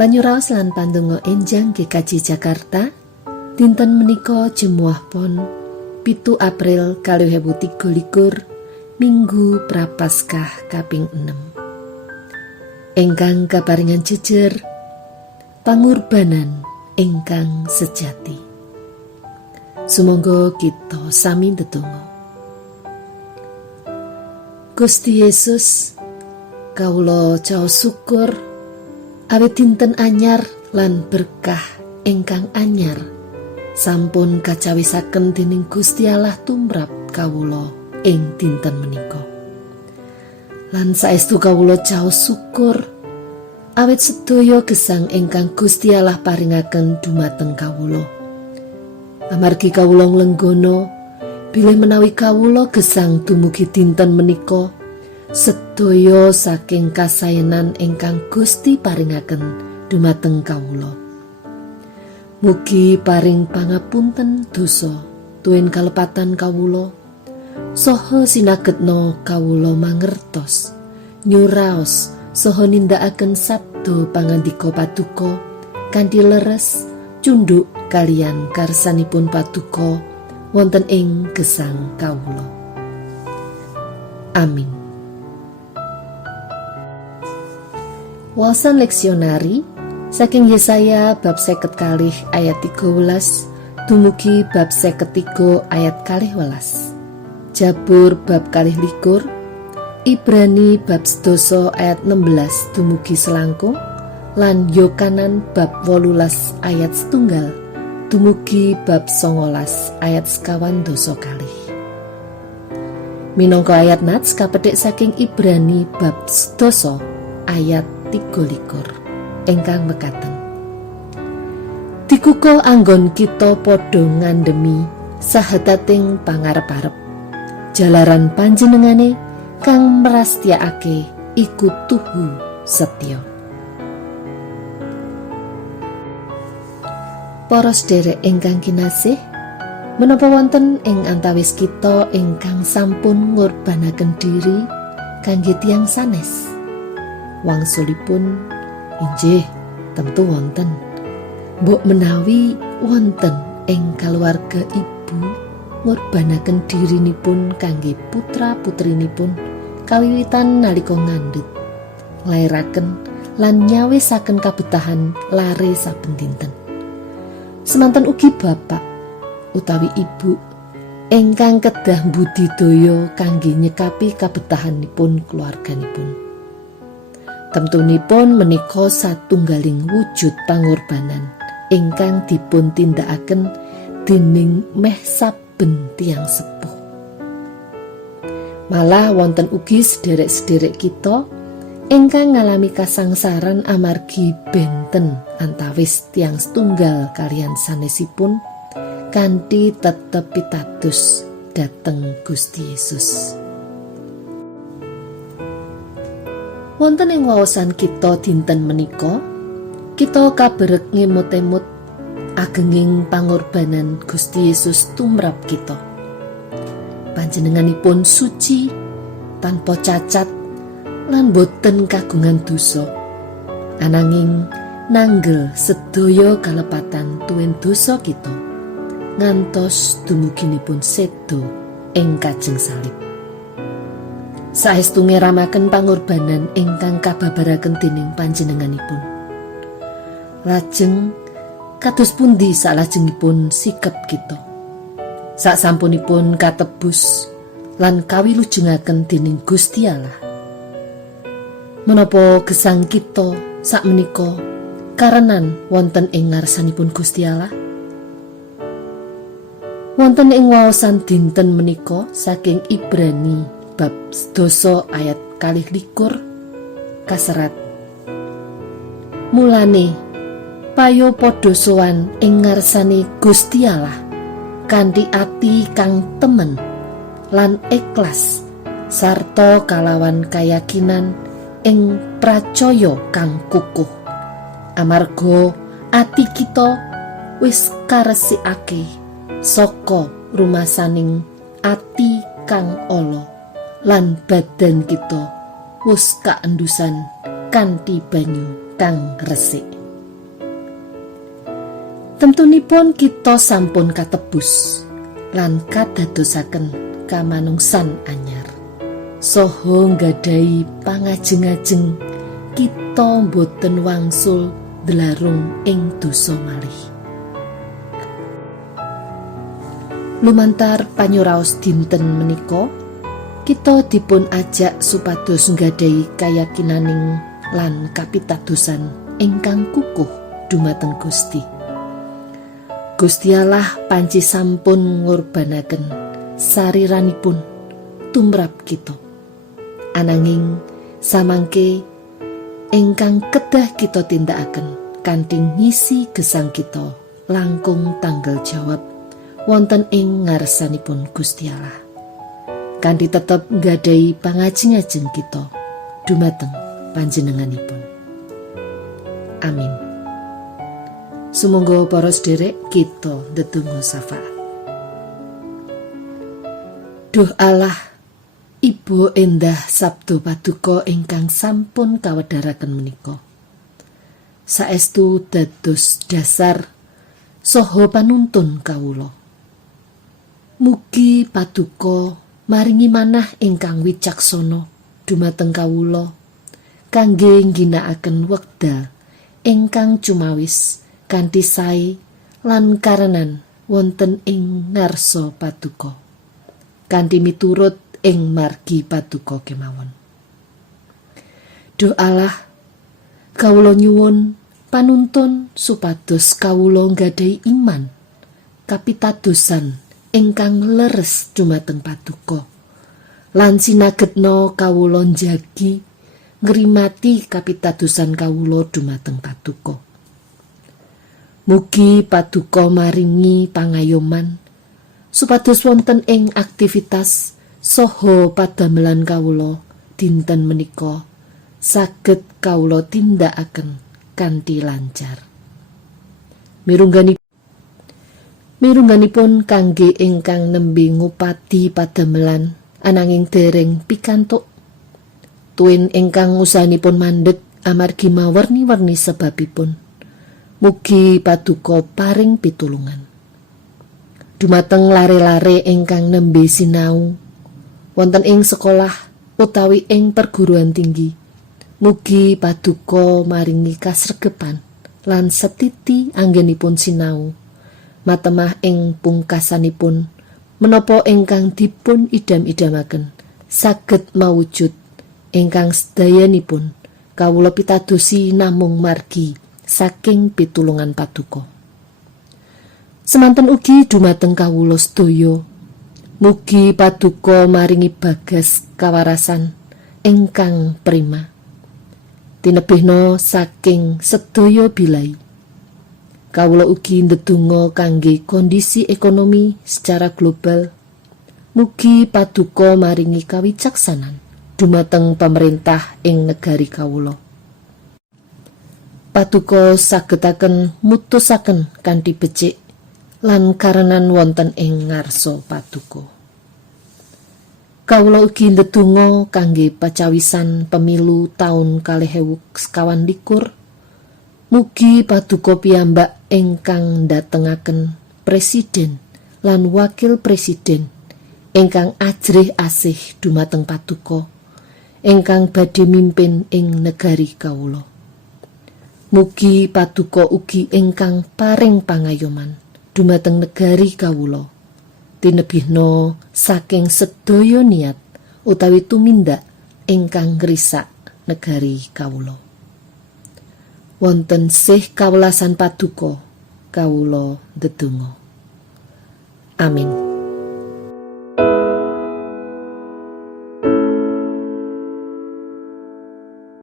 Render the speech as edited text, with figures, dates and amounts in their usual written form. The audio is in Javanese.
Panyuraos lan pandonga enjang GKJ Jakarta, dinten menika Jemuah Pon 7 April 2023, Minggu Prapaskah kaping 6. Engkang kaparingan jejer pangurbanan ingkang sejati. Sumangga kita sami ndedonga. Gusti Yesus, kawula caos syukur awit dinten anyar lan berkah ingkang anyar sampun kacawisaken dening Gusti Allah tumrap kawula ing dinten menika. Lan saestu kawula caos syukur awit sedaya gesang ingkang Gusti Allah paringaken dumateng kawula. Amargi kawula nglenggana bilih menawi kawula gesang dumugi dinten menika, sedaya saking kasaenan ingkang Gusti paringaken dumateng kawula. Mugi paring pangapunten dosa tuwin kalepatan kawula, saha sinagetna kawula mangertos, nyuraos saha nindakaken sabda pangandika paduka kanthi leres cunduk kaliyan karsanipun paduka wonten ing gesang kawula. Amin. Waosan leksionari saking Yesaya bab 50 ayat 13 dumugi bab 53 ayat 12, Jabur bab 21, Ibrani bab 11 ayat 16 dumugi selangkung, lan Yokanan bab 18 ayat 1 dumugi bab 19 ayat 12. Minangka ayat nats kapethik saking Ibrani bab 11 ayat 23 ingkang mekaten. Dikukuh anggon kita padha ngandhemi sahadating pangarep-arep, jalaran panjenengane kang mrastiyakake iku tuhu setya. Para sedherek ingkang kinasih, menapa wonten ing antawis kita ingkang sampun ngorbanaken diri kangge tiyang sanes? Wangsulipun injih tentu wonten. Mbok menawi wonten ing kaluwarga ibu ngorbanaken dirinipun kangge putra-putrinipun kawiwitan nalika ngandhut, nglairaken lan nyawisaken kabetahan lare saben dinten. Semanten ugi bapak utawi ibu ingkang kedah budidaya kangge nyekapi kabetahanipun keluarganipun. Temtunipun menika satunggaling wujud pangorbanan ingkang dipun tindakaken dening meh saben tiyang sepuh. Malah wonten ugi sederek-sederek kita ingkang ngalami kasangsaran amargi benten antawis tiyang setunggal kaliyan sanesipun kanthi tetep pitados dhateng Gusti Yesus. Wonten ing waosan kita dinten menika, kita kaberek ngemut-emut agenging pangorbanan Gusti Yesus tumrap kita. Panjenenganipun suci, tanpa cacat, lan boten kagungan dosa, ananging nanggel sedaya kalepatan tuwin dosa kita ngantos dumuginipun sedo ing kajeng salib. Saestu ngeramaken pangorbanan ingkang kababaraken dening panjenenganipun. Lajeng kados pundi salajengipun sikep kita saksampunipun katebus lan kawilujengaken dening Gusti Allah? Menapa gesang kita sakmenika karenan wonten ing ngarsanipun Gusti Allah? Wonten ing waosan dinten menika saking Ibrani bab 12 ayat 21 kaserat, mulane payo padha sowan ing ngarsane Gusti Allah kanthi ati kang temen lan ikhlas sarta kalawan kayakinan ing pracaya kang kukuh, amarga ati kita wis karesikake saka rumasaning ati kang ala lan badan kita wis kaendusan kanthi banyu kang resik. Temtunipun kita sampun katebus lan kadadosaken kamanungsan anyar, saha nggadahi pangajeng-ajeng kita boten wangsul dlarung ing dosa malih. Lumantar panyuraos dinten menika, kita dipun ajak supados nggadahi kayakinaning lan kapitadosan ingkang kukuh dumateng Gusti. Gusti Allah panci sampun ngorbanaken sariranipun tumrap kita. Ananging samangke ingkang kedah kita tindakaken kanthi ngisi gesang kita langkung tanggal jawab wonten ing ngarsanipun Gusti Allah, kanthi tetep nggadahi pangajeng-ajeng kita dumateng panjenenganipun. Amin. Sumangga para sedherek kita ndedonga syafaat. Duh Allah, Ibu endah sabda paduka ingkang sampun kawedharaken menika, saestu dados dasar saha panuntun kawula. Mugi paduka maringi manah ingkang wicaksana dumateng kawula kangge ngginakaken wekdal ingkang cumawis kanthi sae lan karenan wonten ing ngarsa paduka, kanthi miturut ing margi paduka kemawon. Duh Allah, kawula nyuwun panuntun supados kawula nggadahi iman kapitadosan ingkang leres dumateng paduka, lan sinagetna kawula njagi ngrimati kapitadosan kawula dumateng paduka. Mugi paduka maringi pangayoman supados wonten ing aktivitas saha padamelan kawula dinten menika saged kawula tindakaken kanthi lancar. Mirungganipun kangge ingkang nembe ngupati padamelan ananging dereng pikantuk, tuwin ingkang usahanipun mandheg amargi mawerni-werni sebabipun, mugi paduka paring pitulungan. Dumateng lare-lare ingkang nembe sinau wonten ing sekolah utawi ing perguruan tinggi, mugi paduka maringi kasregepan lan setiti anggenipun sinau matemah ing pungkasanipun menapa ingkang dipun idam-idamaken saged mawujud ingkang sedayanipun kawula pitadosi namung margi saking pitulungan paduka. Semanten ugi dumateng kawula sedaya, mugi paduka maringi bagas kawarasan ingkang prima tinebihna saking sedaya bilai. Kawula ugi ndedonga kangge kondisi ekonomi secara global, mugi paduka maringi kawicaksanan dumateng pemerintah ing negari kawula. Paduka sagetaken mutusaken kanthi becik lan karenan wonten ing ngarsa paduka. Kawula ugi ndedonga kangge pacawisan pemilu taun 2021. Mugi paduka piyambak ingkang ndatengaken presiden lan wakil presiden ingkang ajrih asih dumateng paduka ingkang badhe mimpin ing negari kawula. Mugi paduka ugi ingkang paring pangayoman dumateng negari kawula tinebihna saking sedaya niat utawi tumindak ingkang ngrisak negari kawula. Wonten sih kawelasan paduka kawula ndedonga. Amin.